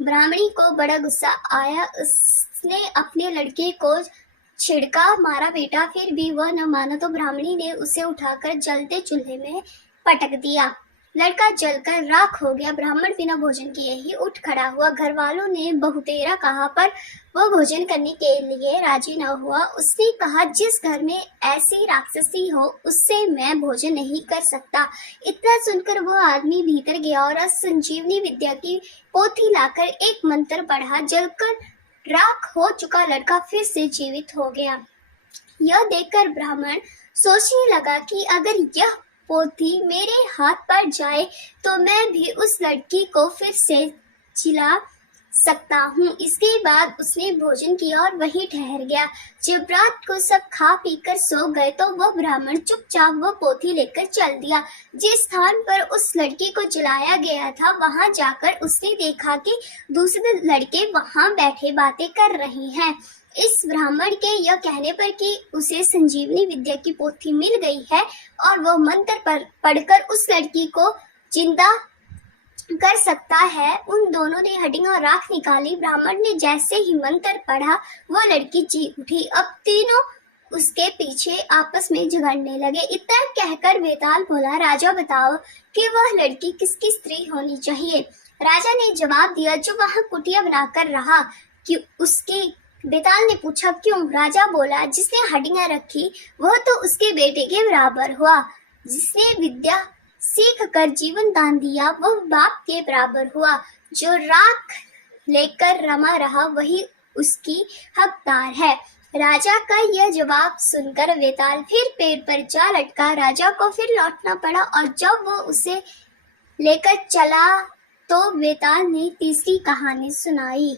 ब्राह्मणी को बड़ा गुस्सा आया। उसने अपने लड़के को छिड़का मारा बेटा, फिर भी वह न माना तो ब्राह्मणी ने उसे उठाकर जलते चूल्हे में पटक दिया। लड़का जलकर राख हो गया। ब्राह्मण बिना भोजन किए ही उठ खड़ा हुआ। घर वालों ने बहुतेरा कहा पर वह भोजन करने के लिए राजी न हुआ। उसने कहा, जिस घर में ऐसी राक्षसी हो उससे मैं भोजन नहीं कर सकता। इतना सुनकर वह आदमी भीतर गया और संजीवनी विद्या की पोथी लाकर एक मंत्र पढ़ा। जलकर राख हो चुका लड़का फिर से जीवित हो गया। यह देखकर ब्राह्मण सोचने लगा कि अगर यह पोथी मेरे हाथ पर जाए तो मैं भी उस लड़की को फिर से जिला सकता हूँ। इसके बाद उसने भोजन किया और वहीं ठहर गया। जब रात को सब खा पीकर सो गए तो वह ब्राह्मण चुपचाप वह पोथी लेकर चल दिया। जिस स्थान पर उस लड़की को जलाया गया था वहां जाकर उसने देखा कि दूसरे लड़के वहां बैठे बातें कर रहे हैं। इस ब्राह्मण के यह कहने पर कि उसे संजीवनी विद्या की पोथी मिल गई है और वह मंत्र पढ़कर उस लड़की को जिंदा कर सकता है, उन दोनों ने हड्डियां और राख निकाली। ब्राह्मण ने जैसे ही मंत्र पढ़ा वह लड़की जी उठी। अब तीनों उसके पीछे आपस में झगड़ने लगे। इतना कहकर बेताल बोला, राजा बताओ कि वह लड़की किसकी स्त्री होनी चाहिए। राजा ने जवाब दिया, जो वहां कुटिया बनाकर रहा कि उसकी। बेताल ने पूछा, क्यों? राजा बोला, जिसने हड्डियां रखी वह तो उसके बेटे के बराबर हुआ। जिसने विद्या सीख कर जीवन दान दिया वह बाप के बराबर हुआ। जो राख लेकर रमा रहा वही उसकी हकदार है। राजा का यह जवाब सुनकर बेताल फिर पेड़ पर जा लटका। राजा को फिर लौटना पड़ा और जब वो उसे लेकर चला तो बेताल ने तीसरी कहानी सुनाई।